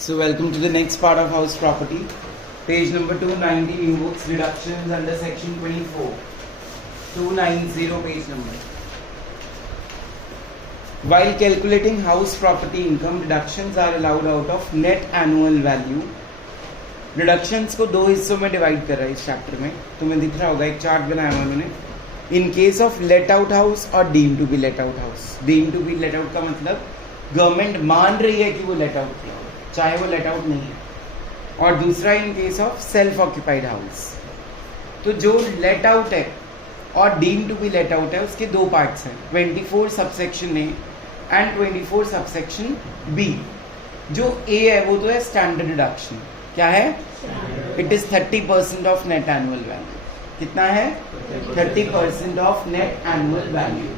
So welcome to the next part of house property. Page number 290, new books, deductions under section 24. 290 page number. While calculating house property income, deductions are allowed out of net annual value. Deductions को दो हिस्सों में divide कर रहा है इस chapter में. तुम्हें दिख रहा होगा एक चार्ट बनाया हुआ मैंने. In case of let out house और deem to be let out house. Deem to be let out का मतलब गवर्नमेंट मान रही है कि वो लेट आउट किया, चाहे वो लेट आउट नहीं है. और दूसरा in case of self occupied house. तो जो लेट आउट है और deem to be let out है उसके दो पार्ट्स हैं, 24 subsection A and 24 subsection B. जो ए है वो तो है स्टैंडर्ड डिडक्शन. क्या है? It is 30% of net annual value. कितना है? 30% ऑफ नेट एनुअल वैल्यू.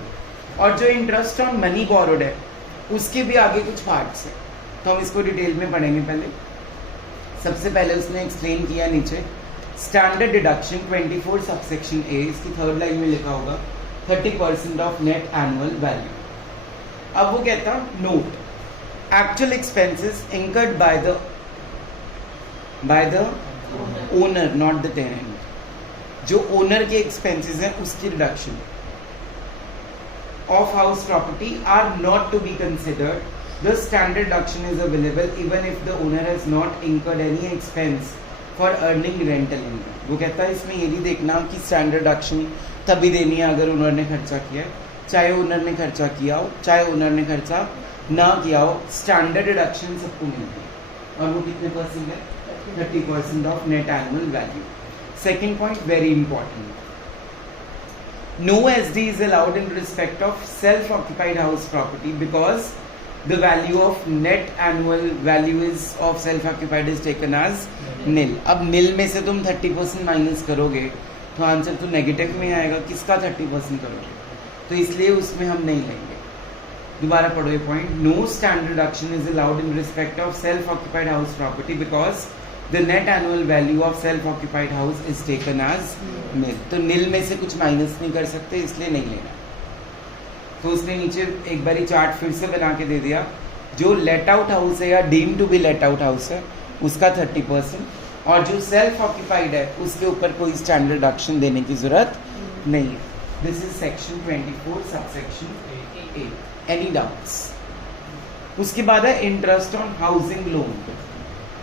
और जो इंटरेस्ट ऑन मनी बोरोड है उसके भी आगे कुछ पार्ट्स हैं, तो हम इसको डिटेल में पढ़ेंगे. पहले सबसे पहले उसने एक्सप्लेन किया नीचे स्टैंडर्ड डिडक्शन 24 सबसेक्शन ए, इसकी थर्ड लाइन में लिखा होगा 30% ऑफ नेट एनुअल वैल्यू. अब वो कहता note actual expenses incurred by the owner not the tenant. जो ओनर के एक्सपेंसेस हैं उसकी deduction of house property are not to be considered. The standard deduction is available even if the owner has not incurred any expense for earning rental income. वो कहता है इसमें ये नहीं देखना कि स्टैंडर्ड डिडक्शन तभी देनी है अगर ओनर ने खर्चा किया है, चाहे ओनर ने खर्चा किया हो चाहे ओनर ने खर्चा ना किया हो, स्टैंडर्ड डिडक्शन सबको मिलती है. और वो कितने परसेंट है? 30% of net annual value. Second point very important. No SD is allowed in respect of self-occupied house property because the value of net annual value is of self-occupied is taken as nil. अब nil में से तुम 30% minus करोगे तो answer तो negative में आएगा. किसका 30% करोगे? तो इसलिए उसमें हम नहीं लेंगे. दोबारा पढ़ो ये point. No standard deduction is allowed in respect of self occupied house property because the net annual value of self occupied house is taken as nil. तो nil में से कुछ माइनस नहीं कर सकते, इसलिए नहीं लेना. तो उसने नीचे एक बारी चार्ट फिर से बना के दे दिया. जो लेट आउट हाउस है या deem to be let out house है उसका 30% और जो सेल्फ ऑक्यूपाइड है उसके ऊपर कोई स्टैंडर्ड डिडक्शन देने की जरूरत नहीं है. This is section 24 subsection A. Any doubts? उसके बाद है interest on housing loan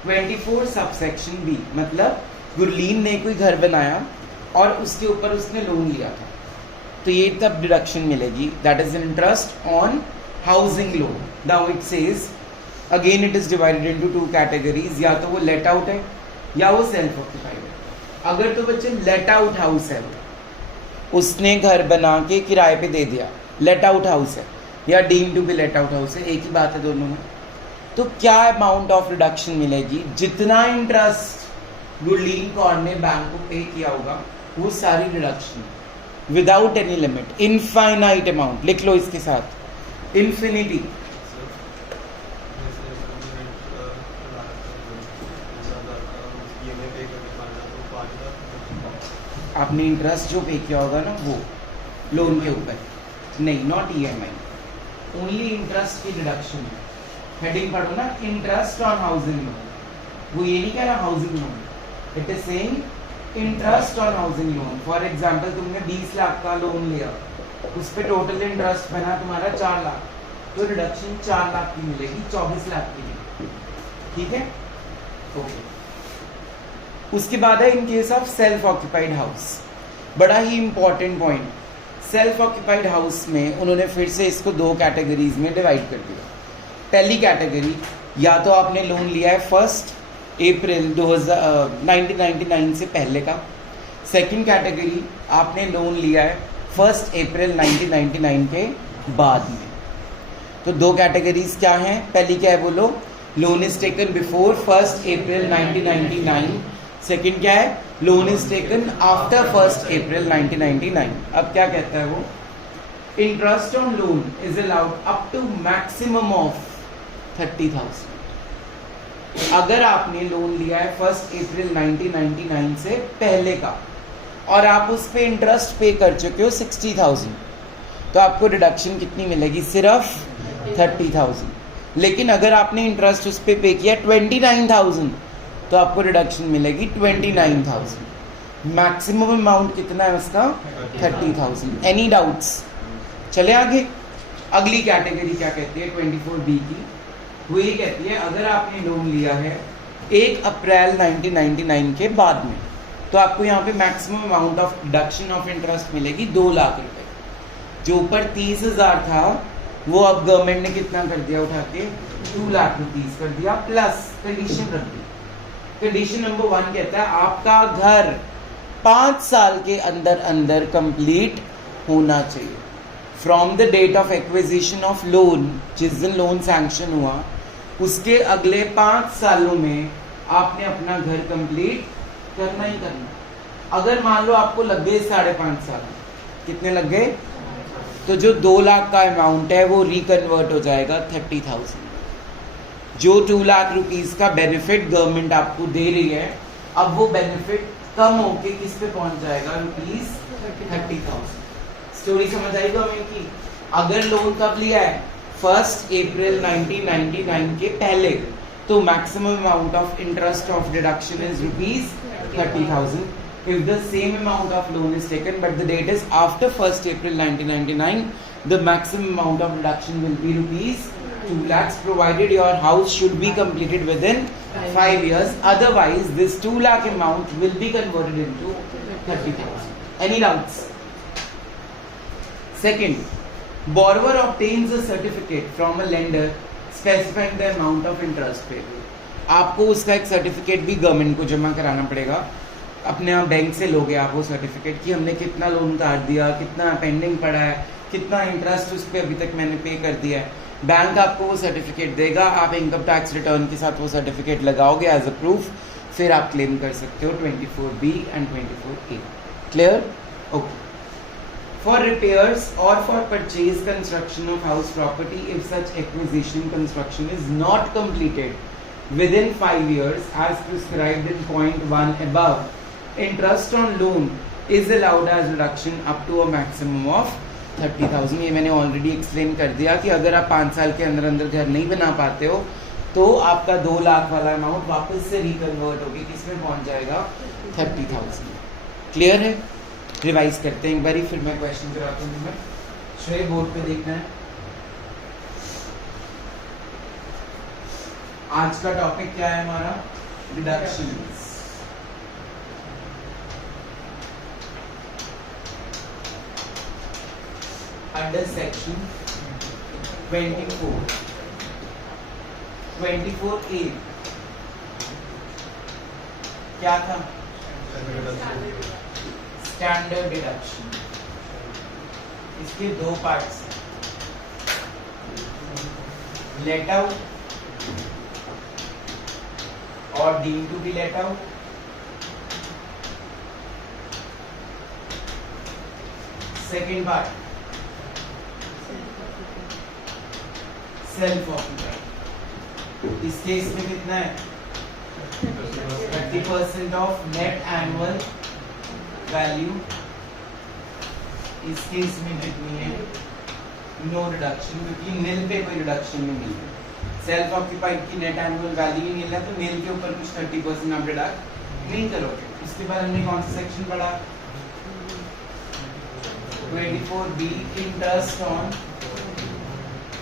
24 subsection B. मतलब गुरलीन ने कोई घर बनाया और उसके ऊपर उसने लोन लिया था, तो ये तब डिडक्शन मिलेगी. That is interest on housing loan. Now it says again it is divided into two categories. या तो वो लेट आउट है या वो सेल्फ ऑक्यूपाइड है. अगर तो बच्चे लेट आउट हाउस है, उसने घर बना के किराए पे दे दिया, लेट आउट हाउस है या deem to be let out house है, एक ही बात है दोनों में. तो क्या अमाउंट ऑफ रिडक्शन मिलेगी? जितना इंटरेस्ट गुरलीन कौर ने बैंक को पे किया होगा वो सारी reduction without any limit, infinite amount. लिख लो इसके साथ, इन्फिनिटी. आपने इंटरेस्ट जो पे किया होगा ना वो लोन के ऊपर नहीं, नॉट EMI, ओनली इंटरेस्ट की डिडक्शन है. हेडिंग पढ़ो ना, इंटरेस्ट ऑन हाउसिंग लोन. वो ये नहीं कह रहा housing loan, it is saying interest on housing loan. For example तुमने 20 लाख का लोन लिया, उस पर टोटल इंटरेस्ट बना तुम्हारा 4 लाख, तो रिडक्शन 4 लाख की मिलेगी, 24 लाख की मिलेगी. ठीक है, ओके. उसके बाद है in case of self occupied house. बड़ा ही important point. Self occupied house में उन्होंने फिर से इसको दो कैटेगरीज में डिवाइड कर दिया. पहली कैटेगरी, या तो आपने लोन लिया है 1 अप्रैल 1999 से पहले का. सेकंड कैटेगरी, आपने लोन लिया है 1 अप्रैल 1999 के बाद में. तो दो कैटेगरीज क्या हैं? पहली क्या है बोलो? Loan is taken before 1 April 1999. Second क्या है? Loan is taken after 1 April 1999. अब क्या कहता है वो? Interest on loan is allowed up to maximum of 30,000. अगर आपने लोन लिया है 1 अप्रैल 1999 से पहले का और आप उस पे इंटरेस्ट पे कर चुके हो 60,000, तो आपको डिडक्शन कितनी मिलेगी? सिर्फ 30,000. लेकिन अगर आपने इंटरेस्ट उस पर पे किया 29,000 तो आपको रिडक्शन मिलेगी 29,000। मैक्सिमम अमाउंट कितना है उसका 30,000। Any doubts? चले आगे। अगली कैटेगरी क्या कहती है 24B की, वो ये कहती है अगर आपने लोन लिया है 1 अप्रैल 1999 के बाद में, तो आपको यहाँ पे maximum amount of deduction of interest मिलेगी 2 लाख रुपए। जो ऊपर 30,000 था वो अब गवर्नमेंट ने कितना कर दिया, उठा के 2 लाख रुपीस कर दिया, प्लस कंडीशन रख दी। कंडीशन नंबर 1 कहता है आपका घर 5 साल के अंदर अंदर कंप्लीट होना चाहिए from the date of acquisition of loan. जिस दिन लोन सैंक्शन हुआ उसके अगले 5 सालों में आपने अपना घर कंप्लीट करना ही करना। अगर मान लो आपको लग गए 5.5 साल, कितने लग गए, तो जो 2 लाख का अमाउंट है वो रिकन्वर्ट हो जाएगा 30,000। जो 2 लाख रुपीस का बेनिफिट गवर्नमेंट आपको दे रही है, अब वो बेनिफिट कम होके किस पे पहुंच जाएगा, रुपीस 30,000। स्टोरी समझ आई गवर्नमेंट की? अगर लोन कब लिया है 1 अप्रैल 1999 के पहले, तो maximum amount of interest of deduction is rupees 30,000। If the same amount of loan is taken but the date is after 1st April 1999, the maximum amount of reduction will be rupees 2 lakhs, provided your house should be completed within 5 years. Otherwise, this 2 lakh amount will be converted into 30,000. Any doubts? Second, borrower obtains a certificate from a lender specifying the amount of interest payable. आपको उसका एक certificate भी government को जमा कराना पड़ेगा। अपने आप बैंक से लोगे आप वो सर्टिफिकेट कि हमने कितना लोन उतार दिया, कितना पेंडिंग पड़ा है, कितना इंटरेस्ट उस पर अभी तक मैंने पे कर दिया है। बैंक आपको वो सर्टिफिकेट देगा, आप इनकम टैक्स रिटर्न के साथ वो सर्टिफिकेट लगाओगे एज अ प्रूफ, फिर आप क्लेम कर सकते हो 24B and 24A। Clear? Okay. For repairs और for purchase construction of house property if such acquisition construction is not completed within 5 years as prescribed in point 1 above, interest on loan is allowed as reduction up to a maximum of 30,000। ये मैंने already explain कर दिया कि अगर आप 5 साल के अंदर अंदर घर नहीं बना पाते हो तो आपका 2 लाख वाला अमाउंट वापस से रिकन्वर्ट होगी, किसमें पहुंच जाएगा 30,000। क्लियर है? रिवाइज करते हैं एक बारी, फिर मैं क्वेश्चन कराता हूँ। मैं श्रेय बोर्ड पे देखना है। आज का टॉपिक क्या है हमारा, डिडक्शंस। अंडर सेक्शन 24A क्या था, स्टैंडर्ड डिडक्शन। इसके 2 पार्ट्स हैं, लेट आउट और deemed to be let out। Second part self occupied. इस केस में कितना है 30% ऑफ नेट एनुअल वैल्यू। इस केस में कितनी है, नो रिडक्शन, क्योंकि नील पे कोई रिडक्शन नहीं है। सेल्फ ऑक्यूपाइड की नेट एनुअल वैल्यू ही नहीं है, तो नील के ऊपर कुछ 30% आप डिडक्ट नहीं करोगे। उसके बाद हमने कौन सा सेक्शन पढ़ा, 24B interest on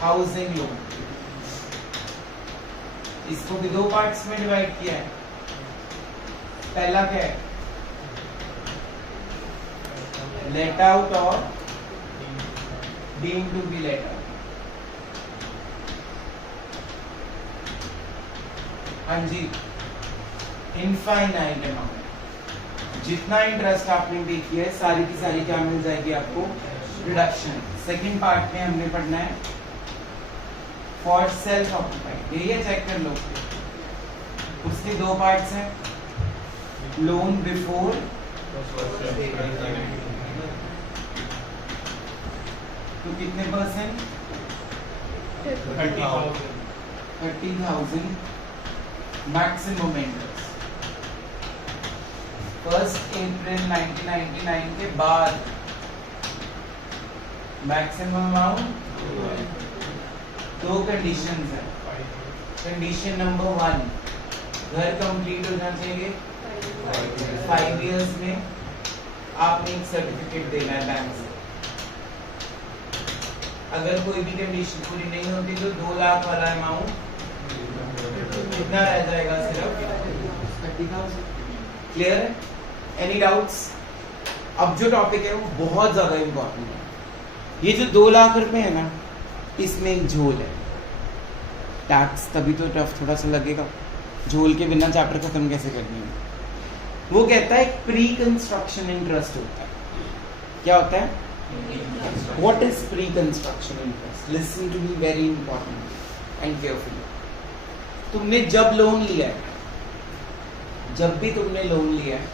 housing loan. इसको भी 2 पार्ट्स में डिवाइड किया है। पहला क्या है, लेट आउट और deemed to be let out. हाँ जी, इनफाइनाइट अमाउंट, जितना इंटरेस्ट आपने पे किया है सारी की सारी क्या मिल जाएगी आपको, रिडक्शन। सेकंड पार्ट में हमने पढ़ना है फॉर सेल्फ ऑक्यूपाइड। ये चेक कर लो, उसके 2 पार्ट्स हैं, लोन बिफोर तो कितने परसेंट, 30,000 मैक्सिमम इंटरेस्ट। 1 अप्रैल 1999 के बाद मैक्सिमम अमाउंट। 2 कंडीशंस हैं, कंडीशन नंबर 1, घर कंप्लीट होना चाहिए 5 इयर्स में। आपने एक सर्टिफिकेट देना है बैंक से। अगर कोई भी कंडीशन पूरी नहीं होती तो 2 लाख वाला अमाउंट कितना रह जाएगा, सिर्फ 30,000। क्लियर है? Any doubts? अब जो टॉपिक है वो बहुत ज्यादा इंपॉर्टेंट है। ये जो 2 लाख रुपए है ना, इसमें एक झोल है। टैक्स तभी तो टफ थोड़ा सा लगेगा, झोल के बिना चैप्टर खत्म कैसे करनी है। वो कहता है प्री कंस्ट्रक्शन इंटरेस्ट होता है। क्या होता है? What is pre construction interest? Listen to me, very important and carefully. तुमने जब लोन लिया है, जब भी तुमने लोन लिया है,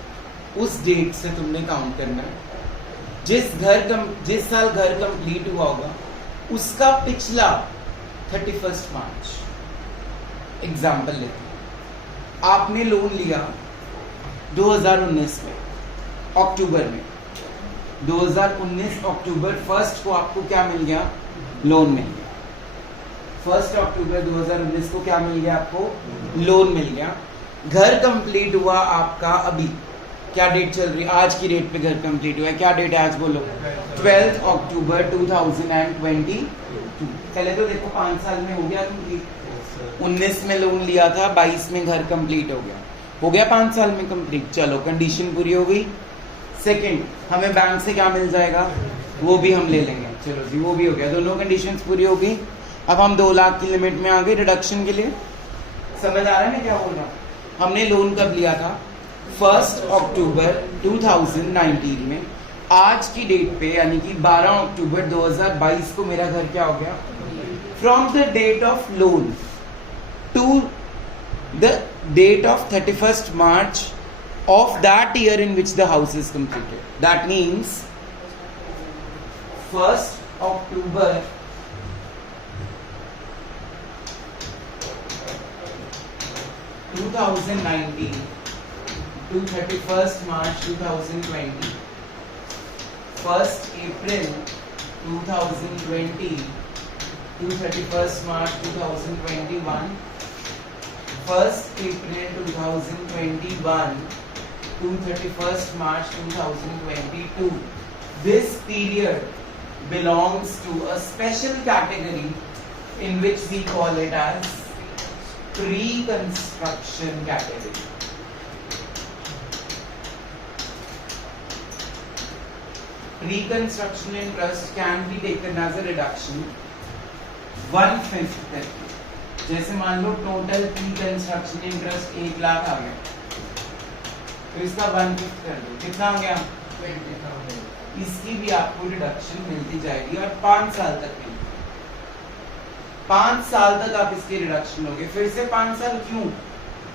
उस डेट से तुमने काउंट करना है। जिस साल घर कंप्लीट हुआ होगा उसका पिछला 31 मार्च। एग्जाम्पल लेते हैं, आपने लोन लिया 2019 में अक्टूबर में। 2019 अक्टूबर 1 को आपको क्या मिल गया? लोन मिल गया। 1 अक्टूबर 2019 को क्या मिल गया आपको? लोन मिल गया। घर कंप्लीट हुआ आपका अभी, क्या डेट चल रही है? आज की डेट पे घर कंप्लीट हुआ है। क्या डेट है आज बोलो? 12 अक्टूबर 2022। पहले तो देखो 5 साल में हो गया कंप्लीट। 19 में लोन लिया था, 22 में घर कंप्लीट हो गया 5 साल में कंप्लीट। चलो कंडीशन पूरी हो गई। सेकंड, हमें बैंक से क्या मिल जाएगा? वो भी हम ले लेंगे। चलो जी, वो भी हो गया, दोनों कंडीशंस पूरी हो गई। अब हम 2 लाख की लिमिट में आ गए रिडक्शन के लिए। समझ आ रहा है मैं क्या बोल रहा हूँ? हमने लोन कब लिया था? 1 अक्टूबर 2019 में। आज की डेट पे यानी कि 12 अक्टूबर 2022 को मेरा घर क्या हो गया? From the date of loan to the date of 31st March of that year in which the house is completed. That means 1 October 2019 to 31st March 2020, 1st April 2020 to 31st March 2021, 1st April 2021 to 31st March 2022. This period belongs to a special category in which we call it as pre-construction category. Pre-construction interest can be taken as a reduction 1/5 करके। जैसे मान लो total pre-construction interest 1 lakh आ गया, तो इसका 1/5 कर दो, कितना आ गया? 20,000। इसकी भी आपको रिडक्शन मिलती जाएगी और 5 साल तक मिलेगी। 5 साल तक आप इसकी रिडक्शन लोगे। फिर से 5 साल क्यों?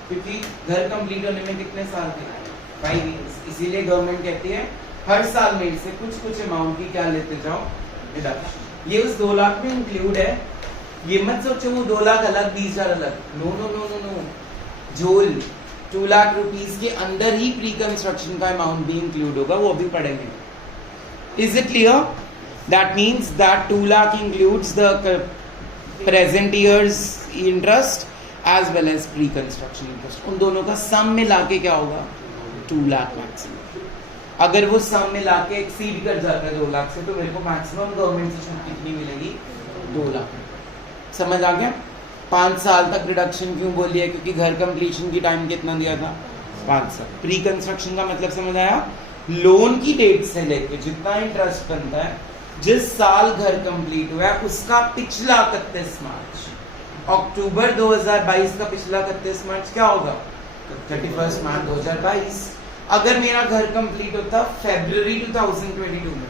क्योंकि घर कंप्लीट होने में कितने साल थे? 5 इयर्स। इसीलिए गवर्नमेंट कहती है हर साल में से कुछ अमाउंट की क्या लेते जाओ? रिडक्शन। ये उस 2 लाख में इंक्लूड है। ये मत सोचो वो 2 लाख अलग 20,000 अलग। No no no no no, झोल 2 लाख रुपीस के अंदर ही प्री कंस्ट्रक्शन का अमाउंट भी इंक्लूड होगा, वो अभी पढ़ेंगे। Is it clear? That means that 2 lakh includes the present year's interest as well as pre construction interest. उन दोनों का सम मिला के क्या होगा? 2 लाख मैक्सिमम। अगर वो सम मिला के एक्सीड कर जाता है 2 लाख से, तो मेरे को मैक्सिमम गवर्नमेंट से छूट कितनी मिलेगी? 2 लाख। समझ आ गया? 5 साल तक रिडक्शन क्यों बोली है? क्योंकि घर कंप्लीशन की टाइम कितना दिया था? 5 साल। प्री कंस्ट्रक्शन का मतलब समझ आया? लोन की डेट से लेके जितना इंटरेस्ट बनता है, जिस साल घर कंप्लीट हुआ है उसका पिछला 31 मार्च। अक्टूबर 2022 का पिछला 31 मार्च क्या होगा? 31 मार्च 2022। अगर मेरा घर कंप्लीट होता फरवरी 2022 में,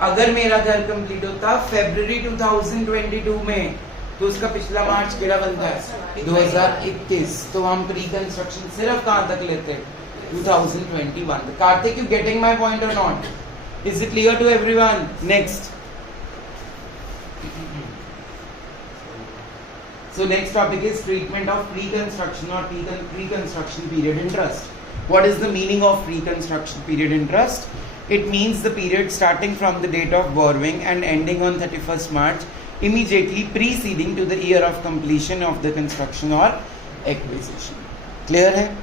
अगर मेरा घर कंप्लीट होता फरवरी 2022 में, तो उसका पिछला मार्च केड़ा बनता है? 2021। तो हम प्री कंस्ट्रक्शन सिर्फ कहां तक लेते हैं? 2021। Kartik, you getting my point और not? Is it clear to everyone? Next. So next topic is treatment of pre-construction or pre-construction period interest. What is the meaning of pre-construction period interest? It means the period starting from the date of borrowing and ending on 31st March immediately preceding to the year of completion of the construction or acquisition. Clear है?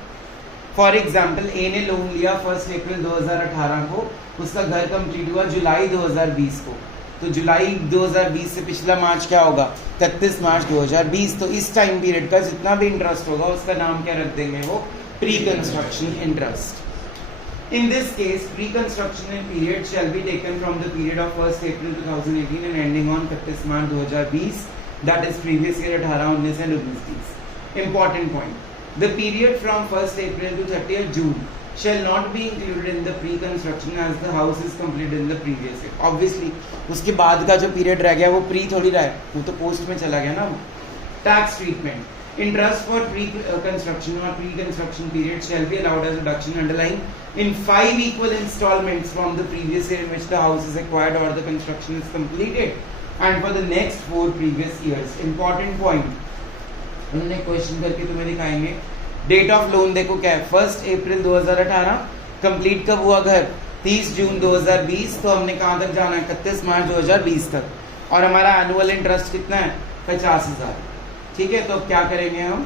For example ए ने loan लिया 1 अप्रैल 2018 को, उसका घर complete हुआ जुलाई 2020 को, तो जुलाई 2020 से पिछला मार्च क्या होगा? 31 मार्च 2020। तो इस टाइम पीरियड का जितना भी इंटरेस्ट होगा उसका नाम क्या रख देंगे? वो pre construction interest. In this case, pre-construction period shall be taken from the period of 1st April 2018 and ending on 31 March 2020, that is previous year 18, 19 and 19. Important point. The period from 1st April to 30th June shall not be included in the pre-construction as the house is completed in the previous year. Obviously, उसके बाद का जो period रह गया वो pre थोड़ी रहा है, वो तो पोस्ट में चला गया ना। Tax treatment, interest for pre-construction or pre-construction period shall be allowed as reduction underlying in 5 equal installments from the previous year in which the house is acquired or the construction is completed, and for the next 4 previous years. Important point, उन्होंने question करके तुम्हें दिखाएंगे। Date of loan देखो क्या है? 1 अप्रैल 2018, complete कब हुआ घर? 30 जून 2020। तो हमने कहाँ तक जाना है? 31 मार्च 2020 तक, और हमारा एनुअल इंटरेस्ट कितना है? 50,000। ठीक है, तो अब क्या करेंगे हम?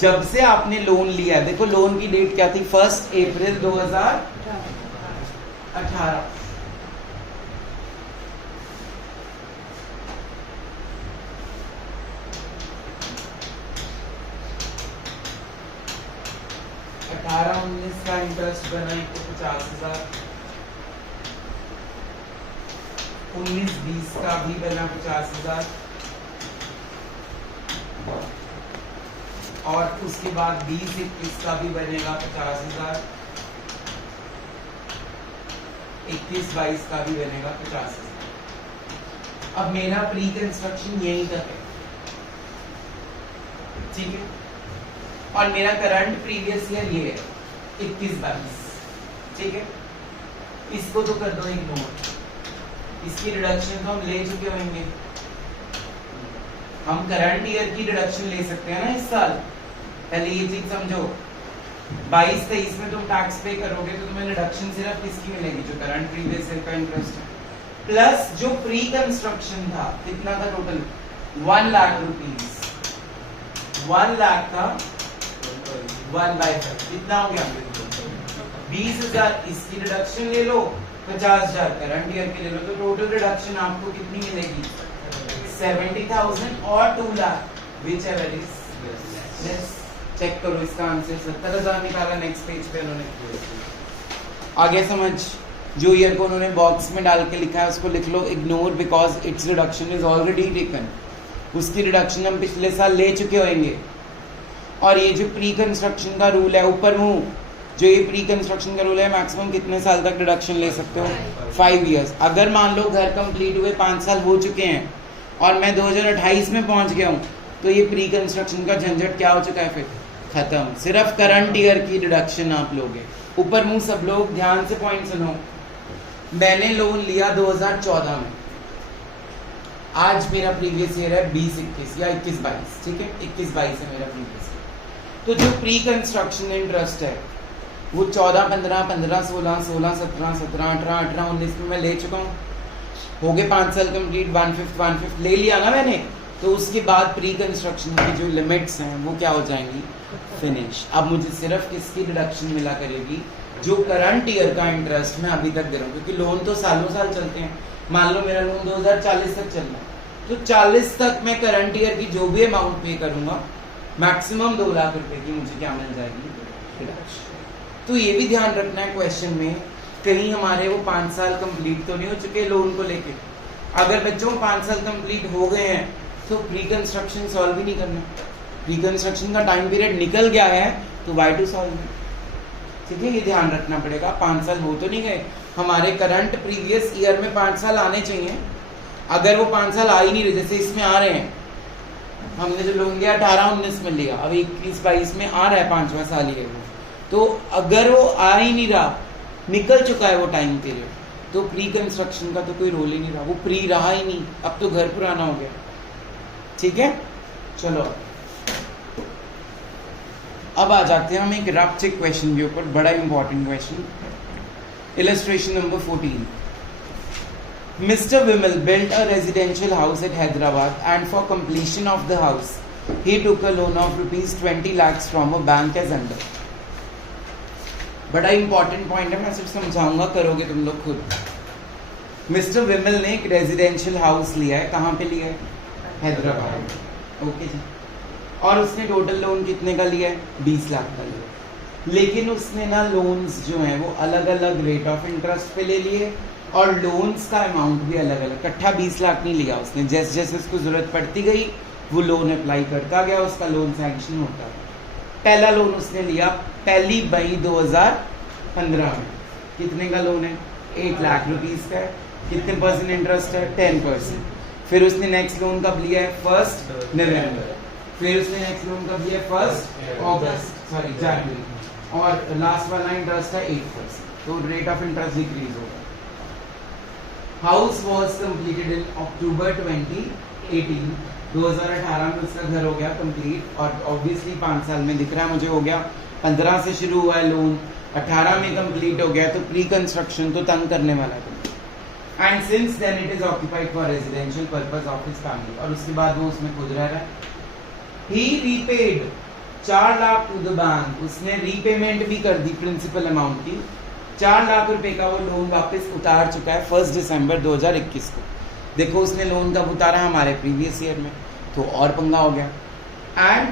जब से आपने लोन लिया, देखो लोन की डेट क्या थी? 1 अप्रैल 2018। 18-19 का इंटरेस्ट बना 50,000, 19-20 का भी बना 50,000, और उसके बाद 20-21 का भी बनेगा 50,000, 21-22 का भी बनेगा 50,000। अब मेरा प्री कंस्ट्रक्शन यहीं तक है, ठीक है, और मेरा करंट प्रीवियस ईयर ये है 21-22, ठीक है। इसको तो कर दो इग्नोर, इसकी डिडक्शन तो हम ले चुके होंगे। हम करंट ईयर की डिडक्शन ले सकते हैं ना इस साल, पहले ये चीज समझो। 22-23 में तुम टैक्स पे करोगे तो तुम्हें डिडक्शन सिर्फ किसकी मिलेगी? जो करंट प्रीवियस ईयर का इंटरेस्ट है, प्लस जो प्री कंस्ट्रक्शन था, कितना था टोटल? 1 लाख रुपीज। 1 लाख का 1/5 कितना हो गया? 20,000। इसकी डिडक्शन ले लो, 50,000 करंट ईयर की ले लो, तो टोटल डिडक्शन आपको कितनी मिलेगी? 70,000 और 2 lakh, whichever is less. Check करो इसका आंसर 70,000 निकाला। नेक्स्ट पेज पे उन्होंने आगे समझ, जो ईयर को उन्होंने बॉक्स में डाल के लिखा है उसको लिख लो ignore, because its reduction is already taken. उसकी रिडक्शन हम पिछले साल ले चुके होंगे। और ये जो प्री कंस्ट्रक्शन का रूल है, ऊपर मुंह, जो ये प्री कंस्ट्रक्शन का रूल है, मैक्सिमम कितने साल तक डिडक्शन ले सकते हो? 5 इयर्स। अगर मान लो घर कंप्लीट हुए 5 साल हो चुके हैं और मैं 2028 में पहुंच गया हूं, तो ये प्री कंस्ट्रक्शन का झंझट क्या हो चुका है? फिर खत्म। सिर्फ करंट ईयर की डिडक्शन आप लोगे। ऊपर मुंह सब लोग ध्यान से पॉइंट सुनो। मैंने लोन लिया 2014 में, आज मेरा प्रीवियस ईयर है 20-21 या 21-22, ठीक है, 21-22 है मेरा प्रीवियस ईयर। तो जो प्री कंस्ट्रक्शन इंटरेस्ट है वो 14, 15, 15, 16, 16, 17, 17, 18, 18, 19 में मैं ले चुका हूँ। हो गए 5 साल कंप्लीट, 1/5 ले लिया ना मैंने। तो उसके बाद प्री कंस्ट्रक्शन की जो लिमिट्स हैं वो क्या हो जाएंगी? फिनिश। अब मुझे सिर्फ किसकी डिडक्शन मिला करेगी? जो करंट ईयर का इंटरेस्ट मैं अभी तक दे रहा हूँ, क्योंकि लोन तो सालों साल चलते हैं। मान लो मेरा लोन 2040 तक चल रहा है, तो 40 तक मैं करंट ईयर की जो भी अमाउंट पे करूंगा, मैक्सिमम 2 लाख रुपए की मुझे क्या मिल जाएगी? डिडक्शन। तो ये भी ध्यान रखना है क्वेश्चन में, कहीं हमारे वो 5 साल कंप्लीट तो नहीं हो चुके लोन को लेके। अगर बच्चों 5 साल कंप्लीट हो गए हैं तो प्री कंस्ट्रक्शन सॉल्व ही नहीं करना। प्री कंस्ट्रक्शन का टाइम पीरियड निकल गया है तो वाई टू सॉल्व, ठीक है, ये ध्यान रखना पड़ेगा। 5 साल हो तो नहीं गए, हमारे करंट प्रीवियस ईयर में 5 साल आने चाहिए। अगर वो 5 साल आ ही नहीं रहे, जैसे इसमें आ रहे हैं, हमने जो लोन लिया 18-19 में लिया, अब 21-22 में आ रहा है 5वां साल ये वो, तो अगर वो आ ही नहीं रहा, निकल चुका है वो टाइम पीरियड, तो प्री कंस्ट्रक्शन का तो कोई रोल ही नहीं रहा, वो प्री रहा ही नहीं, अब तो घर पुराना हो गया। ठीक है, चलो अब आ जाते हैं हम एक रफ चेक क्वेश्चन के ऊपर, बड़ा important question. Illustration number 14। Mr. Vimal built a residential house at Hyderabad, and for completion of the house, he took a loan of rupees 20 lakhs from a bank as under. बड़ा important point है, मैं सिर्फ समझाऊंगा, करोगे तुम लोग खुद. Mister विमल ने एक रेजिडेंशियल हाउस लिया है. कहाँ पे लिया है? हैदराबाद. ओके जी. और उसने टोटल लोन कितने का लिया है? 20 लाख का लिया. लेकिन उसने ना लोन्स जो हैं वो अलग अलग रेट ऑफ इंटरेस्ट पे ले लिए, और लोन्स का अमाउंट भी अलग अलग. इकट्ठा 20 लाख नहीं लिया उसने. जैसे जैसे उसको ज़रूरत पड़ती गई वो लोन अप्लाई करता गया, उसका लोन सैंक्शन होता गया. पहला लोन उसने लिया 1 मई 2015 में. कितने का लोन है? 8 लाख रुपीस का है. कितने परसेंट इंटरेस्ट है? 10%. फिर उसने नेक्स्ट लोन कब लिया है? 1 नवंबर. फिर उसने नेक्स्ट लोन कब लिया? 1 जनवरी. और लास्ट वाला इंटरेस्ट है 8%. तो रेट ऑफ इंटरेस्ट डिक्रीज होगा. हाउस वॉज कम्प्लीटेड इन अक्टूबर 2018. 2018 में उसका घर हो गया कंप्लीट, और ऑब्वियसली 5 साल में दिख रहा है मुझे हो गया. 15 से शुरू हुआ है लोन, 18 में कंप्लीट हो गया. तो प्री कंस्ट्रक्शन तो तंग करने वाला है. And since then it is occupied for residential purpose of his family. और उसके बाद वो उसमें खुद रह रहा है. He repaid 4 lakh to the bank. उसने रीपेमेंट भी कर दी प्रिंसिपल अमाउंट की. 4 लाख रुपए का वो लोन वापस उतार चुका है 1 दिसंबर 2021 को. देखो उसने लोन कब उतारा? हमारे प्रीवियस ईयर में. तो और पंगा हो गया. And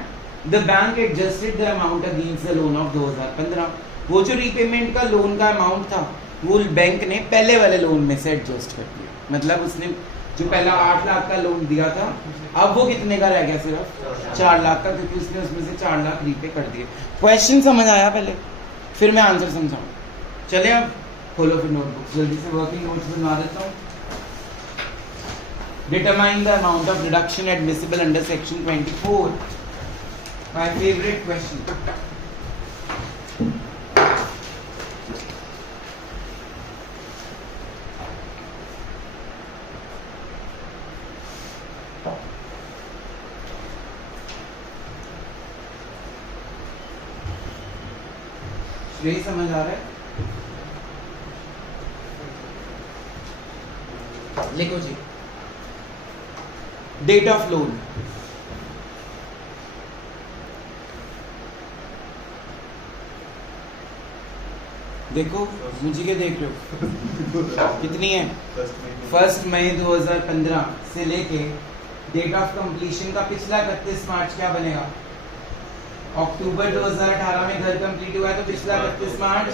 the bank adjusted the amount against the loan of 2015. वो जो रीपेमेंट का लोन का अमाउंट था वो बैंक ने पहले वाले लोन में से एडजस्ट कर दिया. मतलब उसने जो पहला 8 लाख का लोन दिया था, अब वो कितने का रह गया? सिर्फ 4 लाख का, क्योंकि उसने उसमें से 4 लाख रीपे कर दिए. क्वेश्चन समझ आया पहले, फिर मैं आंसर समझाऊँ. चले अब खोलो फिर नोटबुक. जल्दी से वर्किंग नोट्स बनवा देता हूँ. Determine the amount of deduction admissible under section 24. My favorite question. श्रेय समझ आ रहा है? लिखो जी. Date of loan. देखो मुझे क्या देख रहे हो? कितनी है? 1 मई 2015 से लेके डेट ऑफ कंप्लीशन का पिछला 31 मार्च क्या बनेगा? अक्टूबर 2018 में घर कंप्लीट हुआ है, तो पिछला 31 मार्च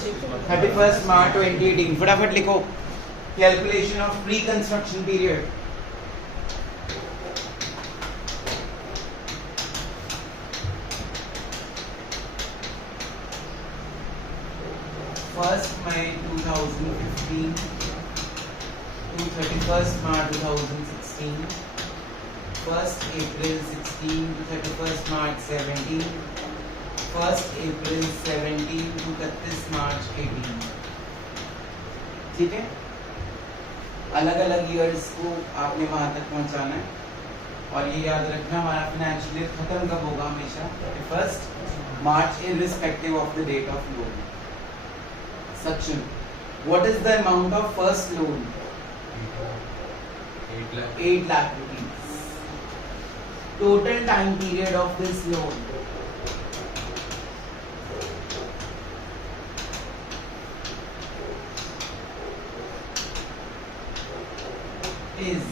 31 मार्च 2018. फटाफट लिखो. Calculation of pre construction period. May 2015 to 31st March 2016, 1st April 16 to 31st March 17, 1st April 17 to 31 March 18. ठीक है? अलग अलग ईयर्स को आपने वहां तक पहुंचाना है. और ये याद रखना हमारा फाइनेंशियल ईयर खत्म कब होगा? हमेशा 31 मार्च irrespective of the date of loan. Section. What is the amount of first loan? 8 lakh rupees. Total time period of this loan? Is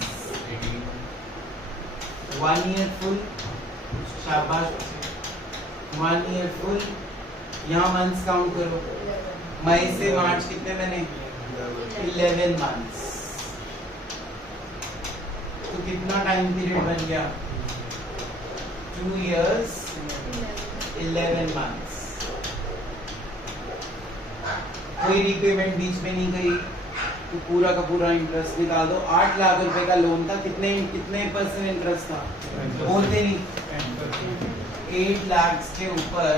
1 year full. शाबाश. 1 year full. यहाँ मंथ्स काउंट करो. मई से मार्च कितने महीने? 11 मंथ्स. तो कितना टाइम पीरियड बन गया? 2 years 11 months. कोई रीपेमेंट बीच में नहीं गई तो पूरा का पूरा इंटरेस्ट निकाल दो. 8 लाख रुपए का लोन था. कितने परसेंट इंटरेस्ट था? बोलते नहीं. 8 लाख के ऊपर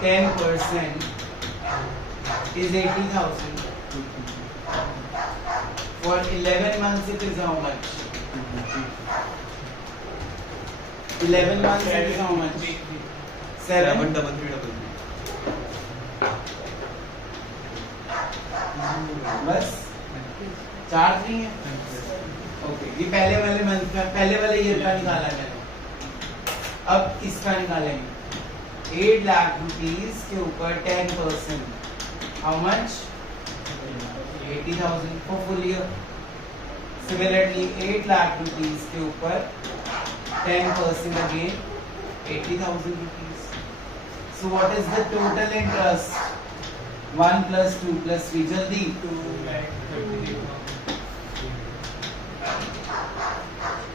10% is 80,000. For 11 months it is how much? 11 months it is how much? 7. बस चार्ज नहीं है। ओके, ये पहले वाले मंथ का, पहले वाले ईयर का निकाला मैंने। अब इसका निकालेंगे। 8 लाख रुपीस के ऊपर 10%, how much? 80,000 for full year. Similarly, 8 lakh rupees के ऊपर 10% again 80,000 rupees. So what is the total interest? 1 plus 2 plus 3. जल्दी 2,30,000.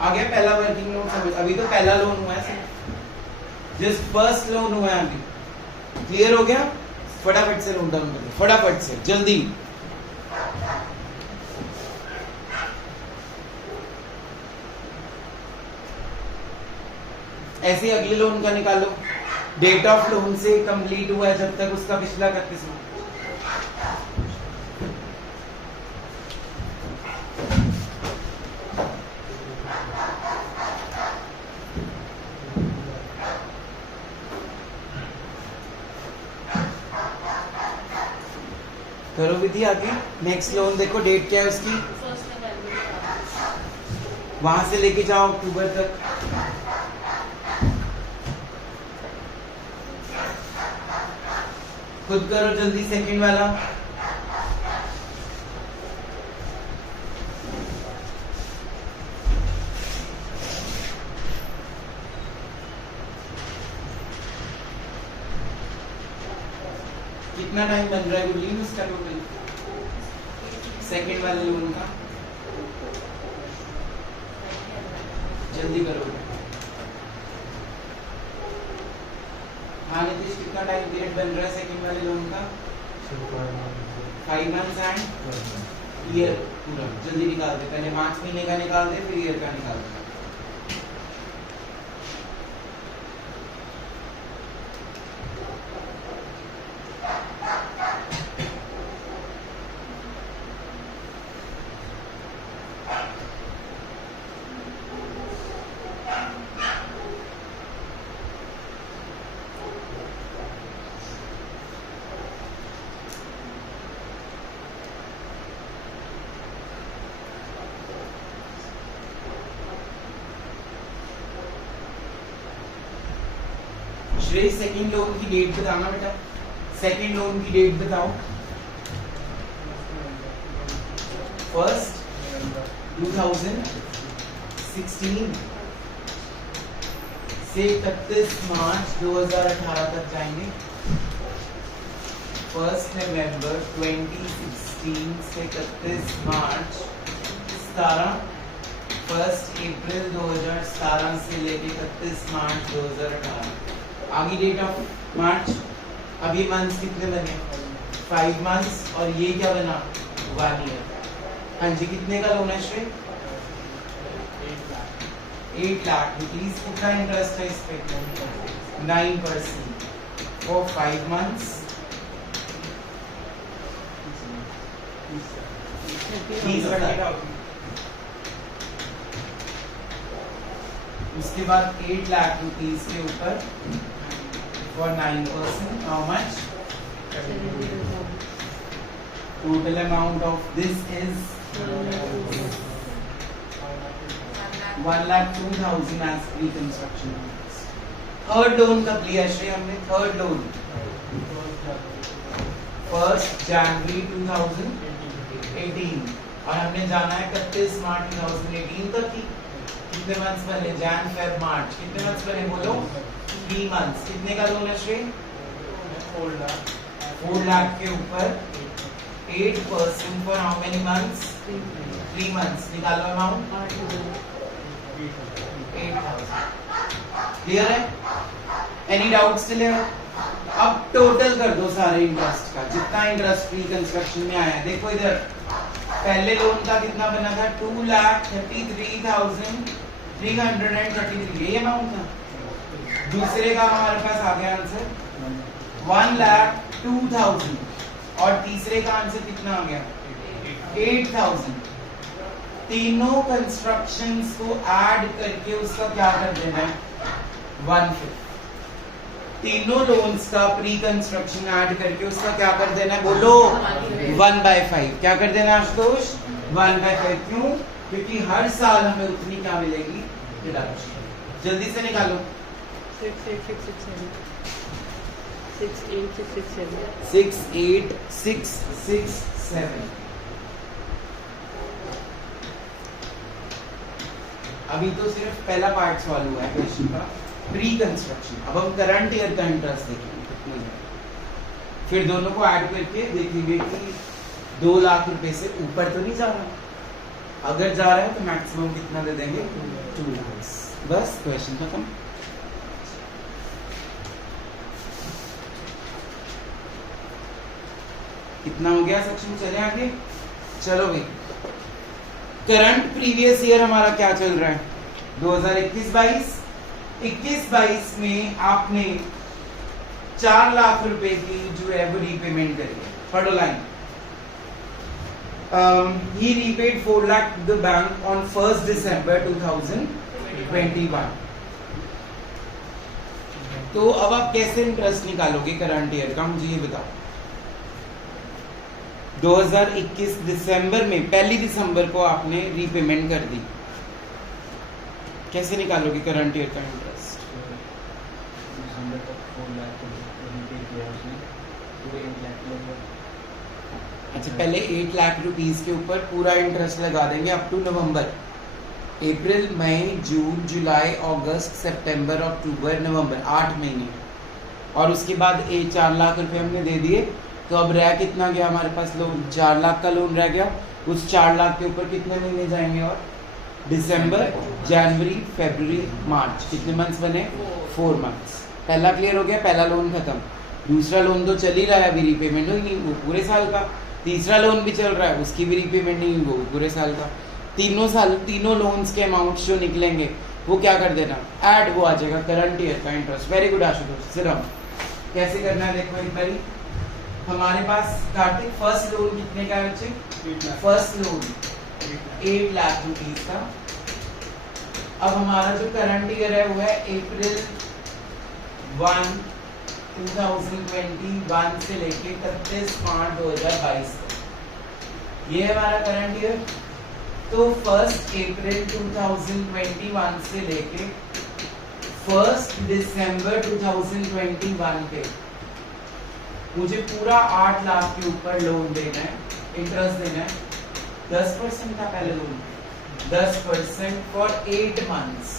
आ गया पहला वर्किंग लोन समझ। अभी तो पहला लोन हुआ है सिर्फ, जस्ट फर्स्ट लोन हुआ है अभी। क्लियर हो गया? फटाफट से नोट डाउन करो, फटाफट से, जल्दी। ऐसे अगले लोन का निकालो। डेट ऑफ लोन से कंप्लीट हुआ है जब तक उसका पिछला 31वां। करो विधि आगे। नेक्स्ट लोन देखो, डेट क्या है उसकी, वहां से लेके जाओ अक्टूबर तक। खुद करो जल्दी सेकंड वाला। कितना टाइम बन रहा है गुरलीन उसका टोटल, सेकंड वाले लोन का? जल्दी करो। हाँ नीतीश, कितना टाइम पीरियड बन रहा है सेकंड वाले लोन का? 5 months एंड ईयर पूरा। जल्दी निकाल दे, पहले 5 महीने का निकाल दे, फिर ईयर का निकाल दे। श्रेय, सेकंड लोन की डेट बताना बेटा, सेकंड लोन की डेट बताओ। फर्स्ट 2016 से 31 मार्च 2018 तक जाएंगे। फर्स्ट नवंबर 2016 से 31 मार्च 17, फर्स्ट अप्रैल 2017 से लेके 31 मार्च 2018। आगे डेट ऑफ मार्च। अब ये मंथ्स कितने बने? 5 months, और ये क्या बना? 1 year। हाँ जी, कितने का लोन है श्रेय? 8 लाख रुपीस। कितना इंटरेस्ट है इस पे? 9% for 5 months। 30,000। उसके बाद 8 लाख रुपीस के ऊपर for 9%, how much? Total amount of this is 1,02,000 as pre-construction loans। Third loan कब लिया श्रेय हमने? थर्ड लोन 1 जनवरी 2018, और हमने जाना है 31 मार्च 2018 तक की। कितने मंथ्स बने? Jan Feb March. कितने मंथ्स बने बोलो? 3 months। कितने का लोन है श्रेय? 4 लाख के ऊपर 8% for how many months? 3 months। निकालो अमाउंट। 8,000। क्लियर है? एनी डाउट स्टिल है? अब टोटल कर दो सारे इंटरेस्ट का, जितना इंटरेस्ट प्री कंस्ट्रक्शन में आया है। देखो इधर, पहले लोन का कितना बना था? 2,33,333, ये अमाउंट था। दूसरे का हमारे पास आ गया आंसर 1,02,000, और तीसरे का आंसर कितना आ गया? 8,000। तीनों कंस्ट्रक्शंस को ऐड करके उसका क्या कर देना है? 1/5। तीनों लोन्स का प्री कंस्ट्रक्शन ऐड करके उसका क्या कर देना है, बोलो 1/5। क्या कर देना आशुतोष, 1/5। क्यों, क्योंकि हर साल हमें उतनी क्या मिलेगी, रिडक्शन। जल्दी से निकालो। 6, 8, 6, 6, 7, 6, 8, 6, 6, 7, 6, 8, 6, 6, 7। अभी तो सिर्फ पहला पार्ट सॉल्व हुआ है क्वेश्चन का, प्री कंस्ट्रक्शन। अब हम करंट ईयर का इंटरेस्ट देखेंगे कितने है, फिर दोनों को ऐड करके देखेंगे कि 2 लाख रुपए से ऊपर तो नहीं जा रहा। अगर जा रहा है तो मैक्सिमम कितना दे देंगे, 2 लाख। बस क्वेश्चन खत्म। कितना हो गया सेक्शन, चले आगे। चलो भाई, करंट प्रीवियस ईयर हमारा क्या चल रहा है, 2021-22। 21-22 में आपने 4 लाख रुपए की जो है वो रीपेमेंट करी है। पढ़ो line. he repaid 4 lakh to the bank on 1st December 2021। तो अब आप कैसे इंटरेस्ट निकालोगे करंट ईयर का, मुझे ये बताओ। 2021 दिसंबर में 1 दिसंबर को आपने रीपेमेंट कर दी, कैसे निकालोगे करंट ईयर का इंटरेस्ट। दिसंबर तक 4 लाख रीपे किया उसने, पूरे 8 लाख लगा। अच्छा, पहले 8 लाख रुपीस के ऊपर पूरा इंटरेस्ट लगा देंगे अप टू नवंबर। अप्रैल, मई, जून, जुलाई, अगस्त, सितंबर, अक्टूबर, नवंबर, 8 महीने। और उसके बाद 4 लाख रुपए हमने दे दिए, तो अब रह कितना गया हमारे पास लोन, 4 लाख का लोन रह गया। उस 4 लाख के ऊपर कितने महीने जाएंगे, और दिसंबर, जनवरी, फरवरी, मार्च, कितने मंथ्स बने, 4 मंथ्स। पहला क्लियर हो गया, पहला लोन खत्म। दूसरा लोन तो चल ही रहा है, अभी रीपेमेंट हुई नहीं, वो पूरे साल का। तीसरा लोन भी चल रहा है, उसकी भी रीपेमेंट नहीं हुई, वो पूरे साल का। तीनों लोन्स के अमाउंट्स जो निकलेंगे वो क्या कर देना, ऐड, वो आ जाएगा करंट ईयर का इंटरेस्ट। Very good Ashutosh. सिर्फ कैसे करना है देखो एक बारी। हमारे पास कार्तिक फर्स्ट लोन कितने का है बच्चे, फर्स्ट लोन 8 लाख रुपीज का। अब हमारा जो करंट ईयर है वो है अप्रैल 1, 2021 से लेके 31 मार्च 2022 तक। ये है हमारा करंट ईयर। तो 1 अप्रैल 2021 से लेके 1 दिसंबर 2021 पे मुझे पूरा 8 लाख के ऊपर लोन देना है, इंटरेस्ट देना है। 10% का पहले लोन, 10% फॉर 8 मंथ्स।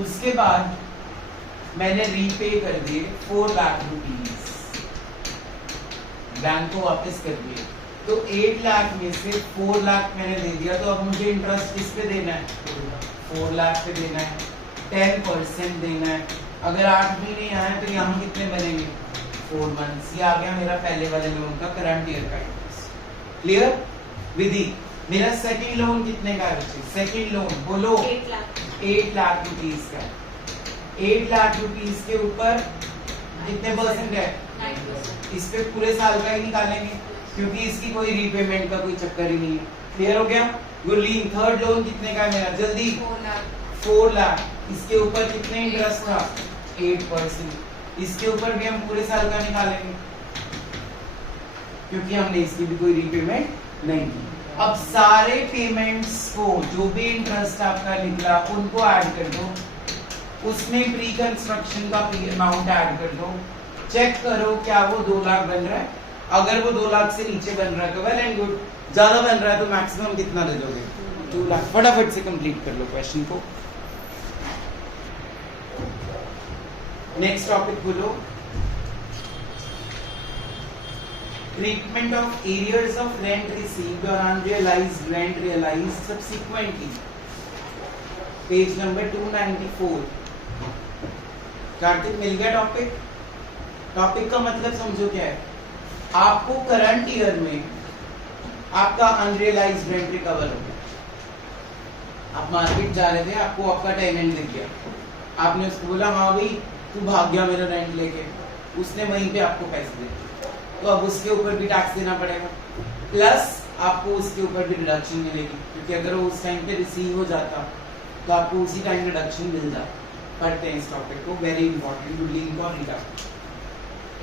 उसके बाद मैंने रीपे कर दिए 4 लाख रुपीस, बैंक को वापस कर दिए। तो 8 लाख में से 4 लाख मैंने दे दिया, तो अब मुझे इंटरेस्ट किस पे देना है, 4 लाख पे देना है, 10% देना है। अगर 8 महीने यहाँ है तो यहाँ कितने बनेंगे, 4 मंथ्स। ये आ गया मेरा पहले वाले लोन का करंट ईयर का इंटरेस्ट। क्लियर विधि। मेरा सेकंड लोन कितने का है बच्चे, सेकंड लोन बोलो 8 लाख रुपीस का। 8 लाख रुपीस के ऊपर कितने परसेंट है, 9%। इस पे पूरे साल का ही निकालेंगे क्योंकि इसकी कोई रीपेमेंट का कोई चक्कर ही नहीं है। क्लियर हो गया। गुरलीन थर्ड लोन कितने का है मेरा, जल्दी 4 लाख। इसके ऊपर कितने इंटरेस्ट था, 8%। इसके ऊपर भी हम पूरे साल का निकालेंगे क्योंकि हमने इसकी भी कोई रीपेमेंट नहीं की। अब सारे पेमेंट्स को जो भी इंटरेस्ट आपका निकला उनको ऐड कर दो, उसमें प्री कंस्ट्रक्शन का अमाउंट ऐड कर दो, चेक करो क्या वो 2 लाख बन रहा है। अगर वो 2 लाख से नीचे बन रहा है तो वेल एंड गुड, ज्यादा बन रहा है तो मैक्सिमम कितना दे दोगे, 2 लाख। फटाफट से कंप्लीट कर लो क्वेश्चन को। नेक्स्ट टॉपिक बोलो, treatment of arrears of rent received और unrealised rent realised subsequently, page number 294। Kartik मिल गया टॉपिक। टॉपिक का मतलब समझो क्या है, आपको करंट ईयर में आपका अनरियलाइज्ड रेंट रिकवर हो गया। आप मार्केट जा रहे थे, आपको आपका टेनेंट दिख गया, आपने उसको बोला हाँ भाई तू भाग गया मेरा रेंट लेके, उसने वहीं पे आपको पैसे दे दिए, तो अब उसके ऊपर भी टैक्स देना पड़ेगा, प्लस आपको उसके ऊपर भी डिडक्शन मिलेगी क्योंकि अगर वो उस टाइम पे रिसीव हो जाता तो आपको उसी टाइम डिडक्शन मिल जाता। पढ़ते हैं इस टॉपिक को, वेरी इंपॉर्टेंट, गुड लिंक और read out.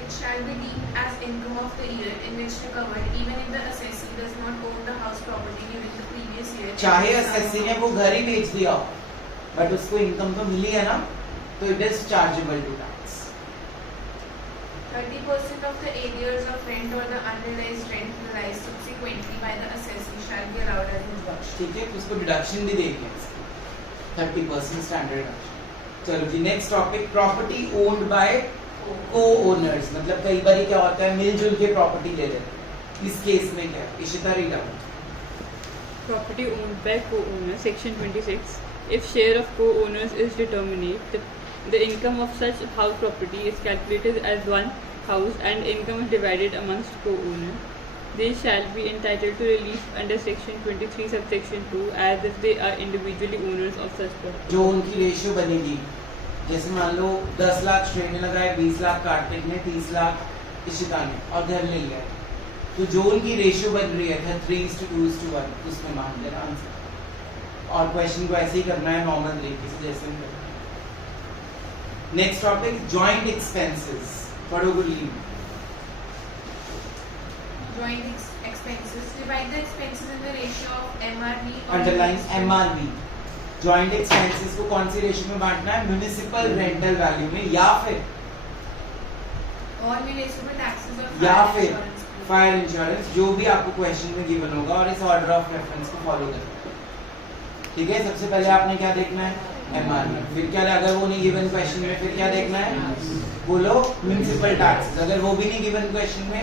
It shall be deemed as income of the year in which recovered even if the assessee does not own the house property during the previous year. चाहे assessee ने वो घर ही बेच दिया हो, but उसको income तो मिली है ना, तो it is chargeable to tax. 30% of the arrears of rent or the unrealized rent realized subsequently by the assessee shall be allowed as deduction. ठीक है, उसको डिडक्शन भी देंगे 30% स्टैंडर्ड डिडक्शन। चलो जी, next topic, property owned by co owners, मतलब कई बार क्या होता है मिलजुल के प्रॉपर्टी ले लेते हैं, इस केस में क्या है? Ishita read out. Property owned by co-owner, section 26. If share of co-owners is determinate, the income of such house property is calculated as one house and income is divided amongst co-owners. They shall be entitled to relief under section 23 subsection 2 as if they are individually owners of such property. जो उनकी ratio बनेगी, जैसे मान लो 10 लाख श्रेय ने लगाए, 20 लाख कार्तिक ने, 30 लाख इशिता ने, और घर ले लिया, तो जो उनकी रेशियो बन रही है 3:2:1, उसमें मान लेना आंसर, और क्वेश्चन को ऐसे ही करना है नॉर्मल तरीके से जैसे। नेक्स्ट टॉपिक, जॉइंट एक्सपेंसेस, पढ़ो Gurleen. Joint expenses. Divide the expenses in the ratio of MRV or underline municipal- MRV। Joint expenses को कौन सी रेशियो में बांटना है? म्युनिसिपल रेंटल वैल्यू में, या फिर or municipal taxes or या fire फिर insurance. फायर इंश्योरेंस, जो भी आपको क्वेश्चन में गिवन होगा, और इस ऑर्डर ऑफ रेफरेंस को फॉलो करना है। ठीक है, सबसे पहले आपने क्या देखना है? MRV। फिर क्या, अगर वो नहीं गिवन क्वेश्चन में, फिर क्या देखना है? बोलो, म्युनिसिपल टैक्सेस। अगर वो भी नहीं गिवन क्वेश्चन में,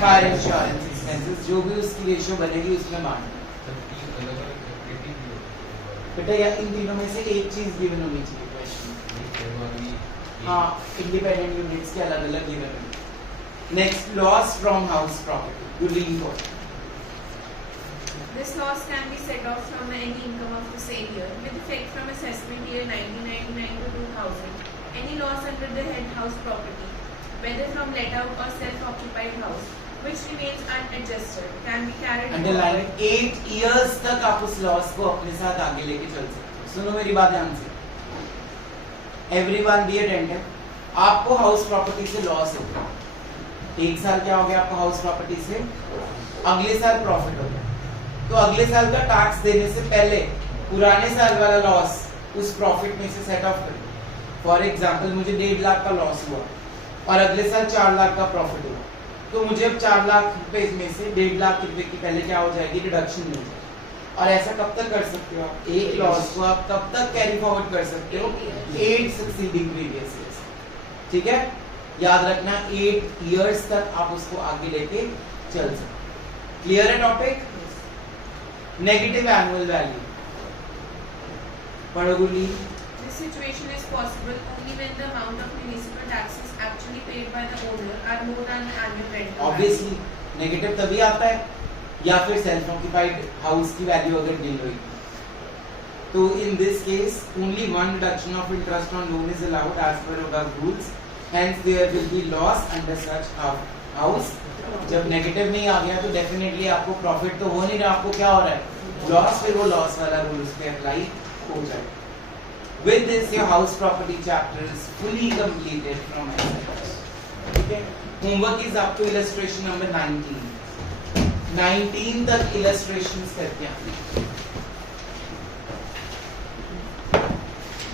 फायर इंश्योरेंस एक्सपेंसेस, जो भी उसकी रेशियो बनेगी उसमें बांटना। बेटा या इन तीनों में से एक चीज गिवन होनी चाहिए क्वेश्चन। हाँ, इंडिपेंडेंट यूनिट्स के अलग अलग गिवन होंगे। Next, loss from house property, good link को। This loss can be set off from any income of the same year with effect from assessment year 1999 to 2000. Any loss under the head house property, whether from let out or self-occupied house, which remains unadjusted, can be carried underline, forward. 8 years तक आप उस loss को अपने साथ आगे लेके चल सकते हो। सुनो मेरी बात ध्यान से, एवरीवन बी अटेंटिव। आपको हाउस प्रॉपर्टी से लॉस हो गया, 1 साल क्या हो गया आपको हाउस प्रॉपर्टी से, अगले साल प्रॉफिट हो गया, तो अगले साल का टैक्स देने से पहले पुराने साल वाला लॉस उस प्रॉफिट में से सेट ऑफ कर। फॉर एग्जांपल, मुझे 1.5 लाख का लॉस हुआ और अगले साल 4 लाख का प्रॉफिट हुआ, तो मुझे अब 4 लाख रुपए में से 1.5 लाख रुपए की पहले क्या हो जाएगी? डिडक्शन मिल जाएगी। और ऐसा कब तक कर सकते हो आप? एक लॉस को आप कब तक कैरी फॉरवर्ड कर सकते हो? 8 सक्सीडिंग प्रीवियस ईयर्स। ठीक है, याद रखना 8 इयर्स तक आप उसको आगे लेके चल सकते। क्लियर है टॉपिक? नेगेटिव एनुअल वैल्यू, पढ़ो गुली। This situation is possible only when the amount of municipal taxes actually paid by the owner are more than the annual rental. Obviously negative तभी आता है, या फिर सेल्फ ऑक्यूपाइड हाउस की value अगर deal हुई, तो in this case only one reduction of interest on loan is allowed as per above rules, hence there will be loss under such house. जब नेगेटिव नहीं आ गया तो डेफिनेटली आपको प्रॉफिट तो हो नहीं रहा, आपको क्या हो रहा है? लॉस। फिर वो लॉस वाला रूल उस पे अप्लाई हो जाएगा। With this, your house property chapter is fully completed from SLS. Okay. Homework is up to illustration number 19. 19 तक illustrations करके आए।